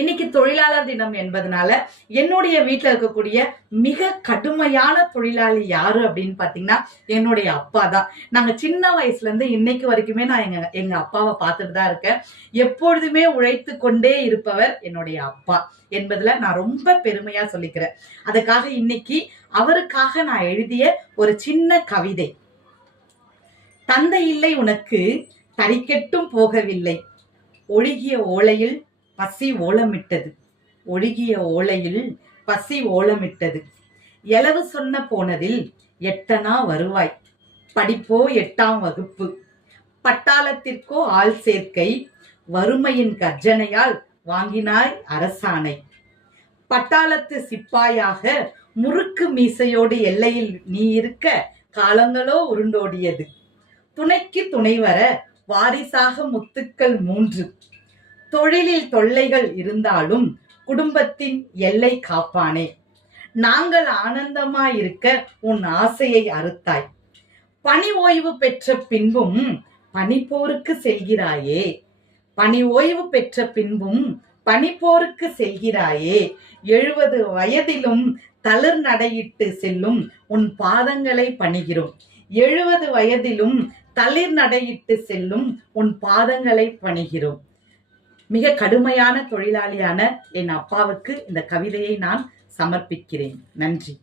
இன்னைக்கு தொழிலாளர் தினம் என்பதனால என்னுடைய வீட்டில் இருக்கக்கூடிய மிக கடுமையான தொழிலாளி யாரு அப்படின்னு பாத்தீங்கன்னா என்னுடைய அப்பா தான். நாங்க சின்ன வயசுல இருந்து இன்னைக்கு வரைக்குமே நான் எங்க அப்பாவை பார்த்துட்டு தான் இருக்கேன். எப்பொழுதுமே உழைத்து கொண்டே இருப்பவர் என்னுடைய அப்பா என்பதுல நான் ரொம்ப பெருமையா சொல்லிக்கிறேன். அதுக்காக இன்னைக்கு அவருக்காக நான் எழுதிய ஒரு சின்ன கவிதை. தந்தை இல்லை உனக்கு, தறிக்கெட்டும் போகவில்லை, ஒழுகிய ஓலையில் பசி ஓலமிட்டது, ஒழுகிய ஓலையில் பசி ஓலமிட்டது, எளவு சொன்ன போனதில் எட்டனா வருவாய், படிப்போ 8ஆம் வகுப்பு, பட்டாளத்திற்கோ ஆள் சேர்க்கை, வறுமையின் கர்ஜனையால் வாங்கினாய் அரசாணை, பட்டாளத்து சிப்பாயாக முறுக்கு மீசையோடு எல்லையில் நீ இருக்க காலங்களோ உருண்டோடியது, துணைக்கு துணை வர வாரிசாக முத்துக்கள் 3, தொழிலில் தொல்லைகள் இருந்தாலும் குடும்பத்தின் எல்லை காப்பானே, நாங்கள் ஆனந்தமாயிருக்க உன் ஆசையை அறுத்தாய், பணி ஓய்வு பெற்ற பின்பும் பனிப்போருக்கு செல்கிறாயே, பணி ஓய்வு பெற்ற பின்பும் பனிப்போருக்கு செல்கிறாயே, 70 வயதிலும் தளிர் நடையிட்டு செல்லும் உன் பாதங்களை பணிகிறோம், 70 வயதிலும் தளிர் நடையிட்டு செல்லும் உன் பாதங்களை பணிகிறோம். மிக கடுமையான தொழிலாளியான என் அப்பாவுக்கு இந்த கவிதையை நான் சமர்ப்பிக்கிறேன். நன்றி.